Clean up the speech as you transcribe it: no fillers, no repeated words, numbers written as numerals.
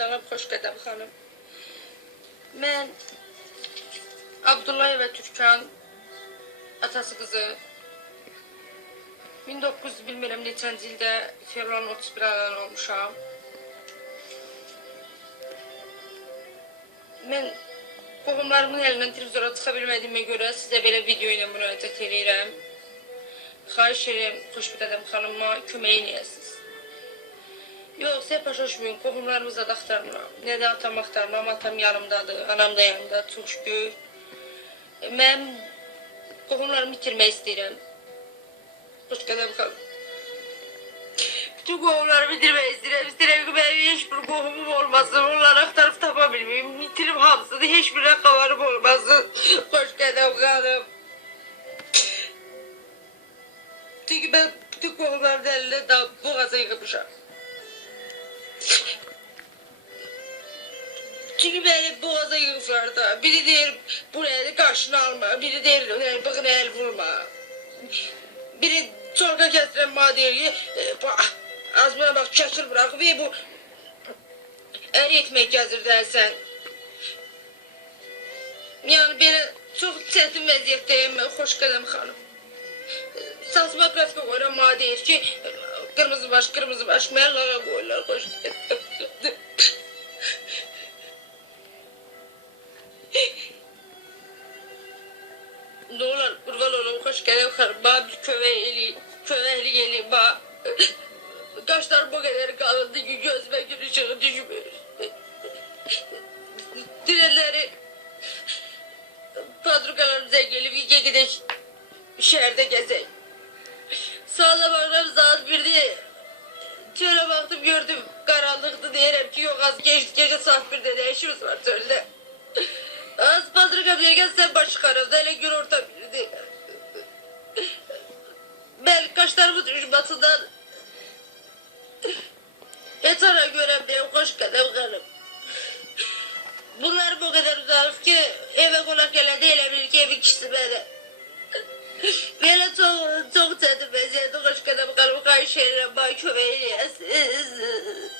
Salam, xoş qədəm xanım. Mən Abdullayev Türkan atası qızı 1900 bilmirəm neçənci ildə fevralın 31 anan olmuşam. Mən qohumlarımın əlindən televizora çıxa bilmədiyimə görə sizə belə video ilə müraciət edirəm. Xahiş edirəm, xoşbəxt adam xanıma kömək eləyəsiniz. Yox, sizə başlaşmayın, qohumlarımıza da axtarmıram. Nə də atam axtarmıram, atam yanımdadır, anam da yanımda, çox şükür. Mən qohumlarımı itirmək istəyirəm. Xoş qədəm xanım. Bütün qohumlarımı itirmək istəyirəm. İstəyirəm ki, mənim heç bir qohumum olmasın, onları axtarıb tapa bilməyim. İtirib hamısını, heç bir rəqavarım olmasın. Xoş qədəm xanım. Çünki mən bütün qohumların əlinə da boğaza yıxmışam. Çünki beni boğaza yığıflar da. Biri deyir buraya qarşını alma. Biri deyir bığına el vurma. Biri çorqa kəstirən bana deyir ki az buna bak kəsir bırak ve bu əri ekmek gəzirdən sən. Yani belə çox çətin vəziyyətdəyim mən, xoş qədəm xanım. Saçma qrafika qoyuram, bana deyir ki kırmızı baş mən lağa qoyurlar, xoş qədəm. Ne olur kurban olun, hoş geldin hanım. Bana bir köveylik eleyim bana. Kaşlar bu kadar kalındı ki gözüme gün ışığı düşmüyor. Direnleri padrukalarımıza gelip iki gideş şehirde gezeyim. Sağda bakram saat 1'de şöyle baktım gördüm karanlıktı diyelim ki yok az geçti gece saat 1'de de işimiz var söyle. Az padrukam derken sen başı karardı hele gün orta birdi. Ben kaşlarımın uçmasından yatara göremiyorum, hoş kadem kanım. Bunlar bu kadar uzak ki eve konak gelen değil ki evin kişisi beni. Böyle çok çetin vaziyette hoş kadem kanım, kayış yerine bana kömeğini yesin.